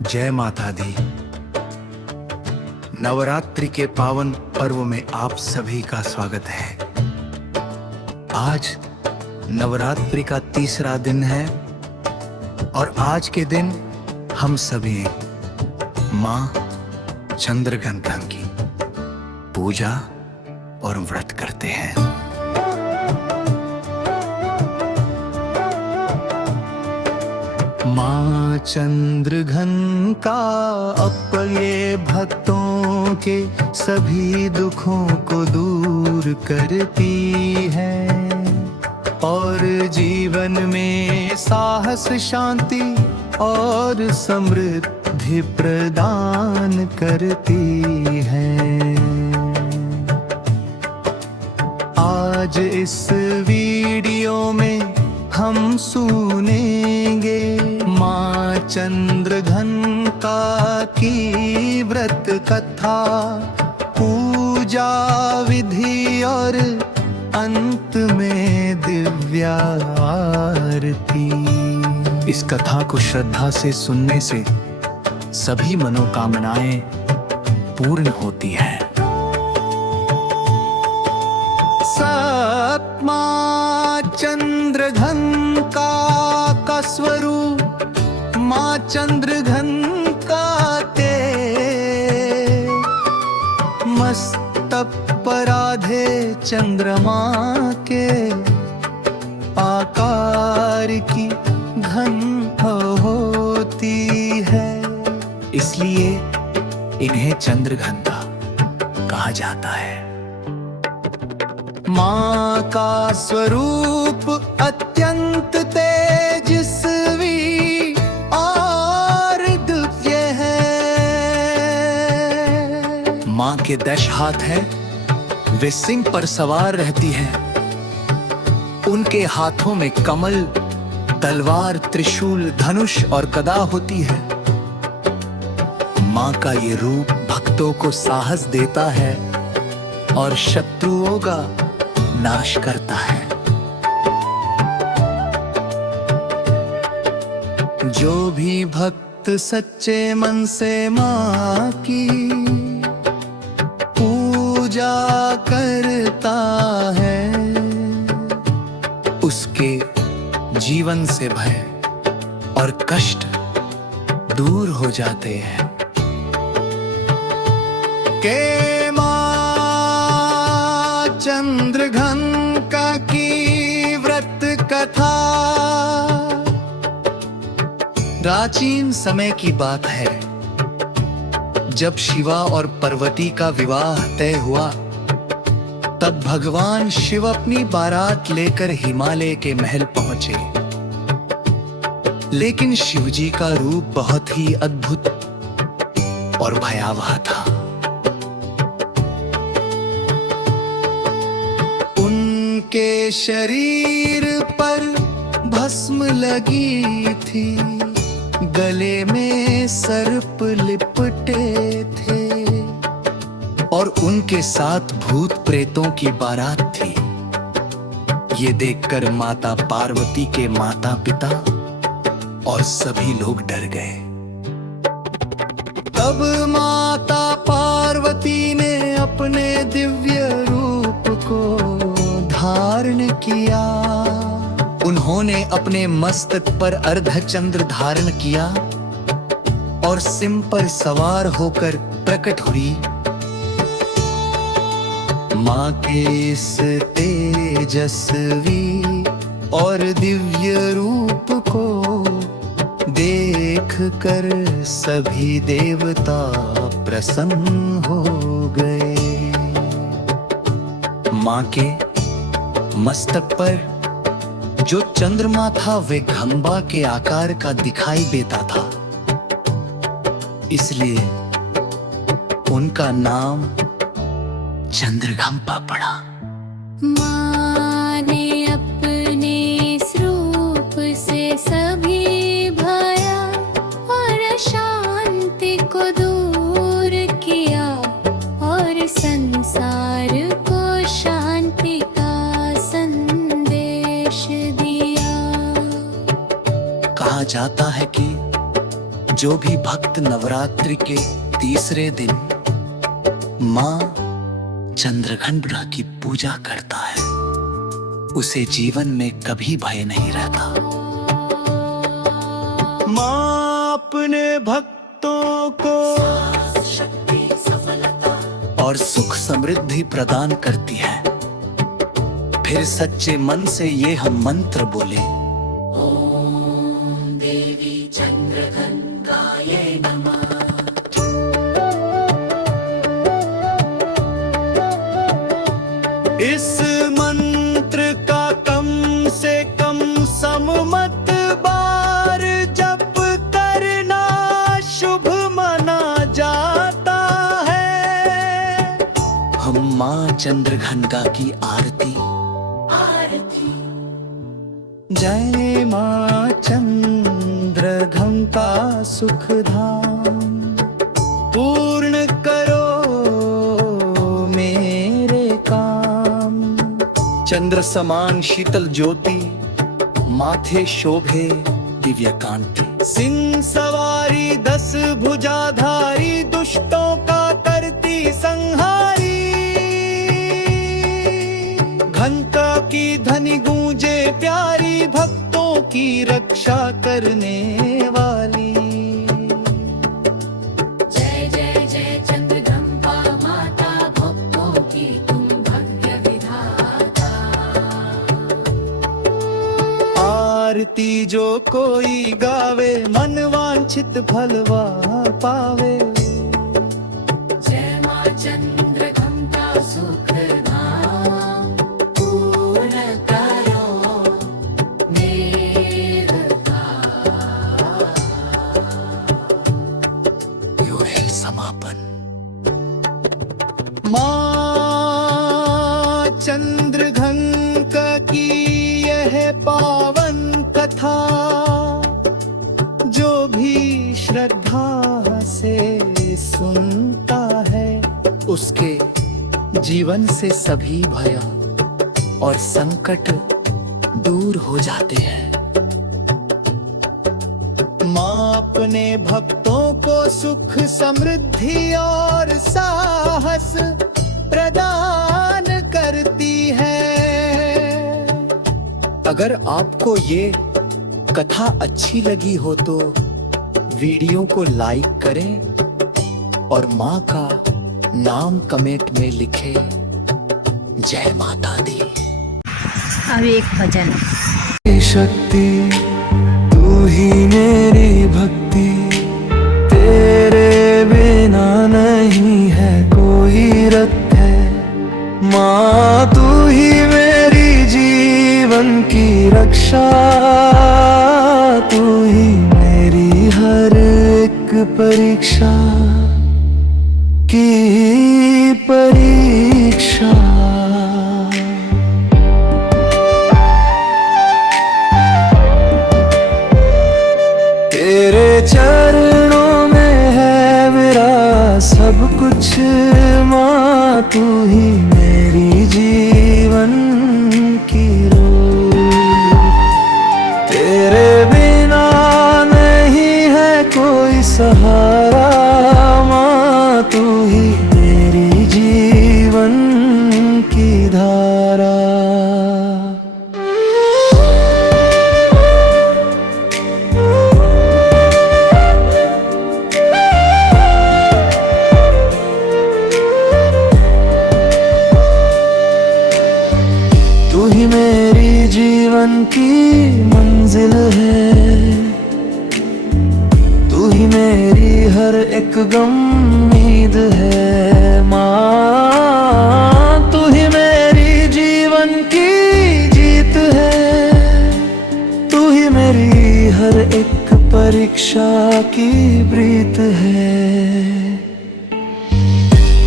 जय माता दी। नवरात्रि के पावन पर्व में आप सभी का स्वागत है। आज नवरात्रि का तीसरा दिन है और आज के दिन हम सभी माँ चंद्रघंटा की पूजा और व्रत करते हैं। माँ चंद्रघंटा अपने भक्तों के सभी दुखों को दूर करती है और जीवन में साहस, शांति और समृद्धि प्रदान करती है। आज इस वीडियो में हम सुनेंगे माँ चंद्रघंटा की व्रत कथा, पूजा विधि और अंत में दिव्य आरती। इस कथा को श्रद्धा से सुनने से सभी मनोकामनाएं पूर्ण होती है। माँ चंद्रघंटा का स्वरूप माँ चंद्रघंटा के मस्तक पर आधे चंद्रमा के आकार की घंटा होती है, इसलिए इन्हें चंद्रघंटा कहा जाता है। माँ का स्वरूप अत्यंत तेजस्वी और दिव्य है। माँ के 10 हाथ हैं, वे सिंह पर सवार रहती हैं। उनके हाथों में कमल, तलवार, त्रिशूल, धनुष और गदा होती है। माँ का ये रूप भक्तों को साहस देता है और शत्रुओं का नाश करता है। जो भी भक्त सच्चे मन से माँ की पूजा करता है, उसके जीवन से भय और कष्ट दूर हो जाते हैं। चंद्रघंटा की व्रत कथा प्राचीन समय की बात है। जब शिवा और पार्वती का विवाह तय हुआ, तब भगवान शिव अपनी बारात लेकर हिमालय के महल पहुंचे। लेकिन शिवजी का रूप बहुत ही अद्भुत और भयावह था। के शरीर पर भस्म लगी थी, गले में सर्प लिपटे थे और उनके साथ भूत प्रेतों की बारात थी। ये देखकर माता पार्वती के माता पिता और सभी लोग डर गए। तब माता पार्वती ने अपने दिव्य रूप को धारण किया। उन्होंने अपने मस्तक पर अर्धचंद्र धारण किया और सिंह पर सवार होकर प्रकट हुई। माँ के इस तेजस्वी और दिव्य रूप को देखकर सभी देवता प्रसन्न हो गए। माँ के मस्तक पर जो चंद्रमा था वे घंबा के आकार का दिखाई देता था, इसलिए उनका नाम चंद्रघंटा पड़ा। माँ ने अपने इस रूप से सभी भय और अशांति को दूर किया और संसार को शांति कहा जाता है कि जो भी भक्त नवरात्रि के तीसरे दिन माँ चंद्रघंटा की पूजा करता है, उसे जीवन में कभी भय नहीं रहता। माँ अपने भक्तों को शक्ति, सफलता और सुख समृद्धि प्रदान करती है। फिर सच्चे मन से ये हम मंत्र बोले, ओम देवी चंद्रघंटायै नमः। इस मंत्र का कम से कम सममत बार जप करना शुभ माना जाता है। हम माँ चंद्रघंटा की आरती जय माँ चंद्रघंटा सुखधाम, पूर्ण करो मेरे काम। चंद्र समान शीतल ज्योति, माथे शोभे दिव्य कांति। सिंह सवारी 10 भुजाधारी, दुष्टों का करती संहारी। घंटा की ध्वनि गूंजे प्यारी, भक्तों की रक्षा करने वाली। जय जय जय चंद्रघंटा माता, भक्तों की तुम भाग्य विधाता। आरती जो कोई गावे, मन वांछित फलवा पावे। जय माँ चंद्रघंटा सुखधाम, पूर्ण करो मेरा काम। यो है समापन। माँ चंद्रघंटा की यह पावन कथा, जो भी श्रद्धा से सुनता है, उसके जीवन से सभी भय और संकट दूर हो जाते हैं। माँ अपने भक्तों को सुख समृद्धि और साहस प्रदान करती है। अगर आपको ये कथा अच्छी लगी हो तो वीडियो को लाइक करें और माँ का नाम कमेंट में लिखें। जय माता दी। अब एक भजन। शक्ति तू ही मेरी भक्ति, तेरे बिना नहीं है कोई रत है। माँ तू ही मेरी जीवन की रक्षा, तू ही मेरी हर एक परीक्षा की परीक्षा। तेरे चरणों में है मेरा सब कुछ। माँ तू ही मेरी जीवन की रूह, तेरे बिना नहीं है कोई सहारा। माँ तू ही मेरी जीवन की धारा। तू ही मेरी जीवन की मंजिल है, तू ही मेरी हर एक उम्मीद है। माँ तू ही मेरी जीवन की जीत है, तू ही मेरी हर एक परीक्षा की प्रीत है।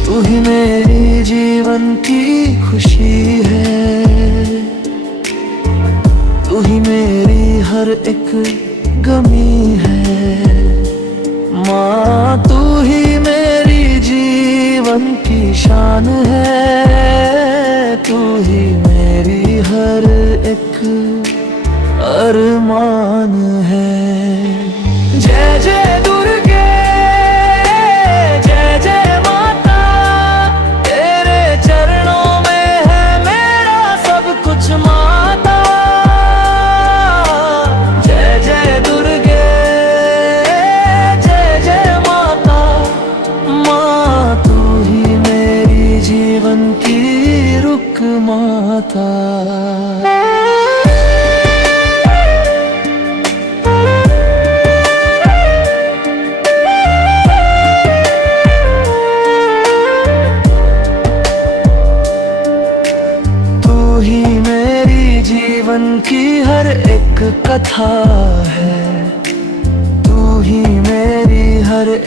तू ही मेरी जीवन की खुशी है, तू ही मेरी हर एक गमी है। माँ तू ही मेरी जीवन की शान है, तू ही मेरी हर एक अरमान है। जय जय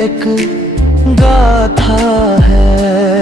एक गाथा है।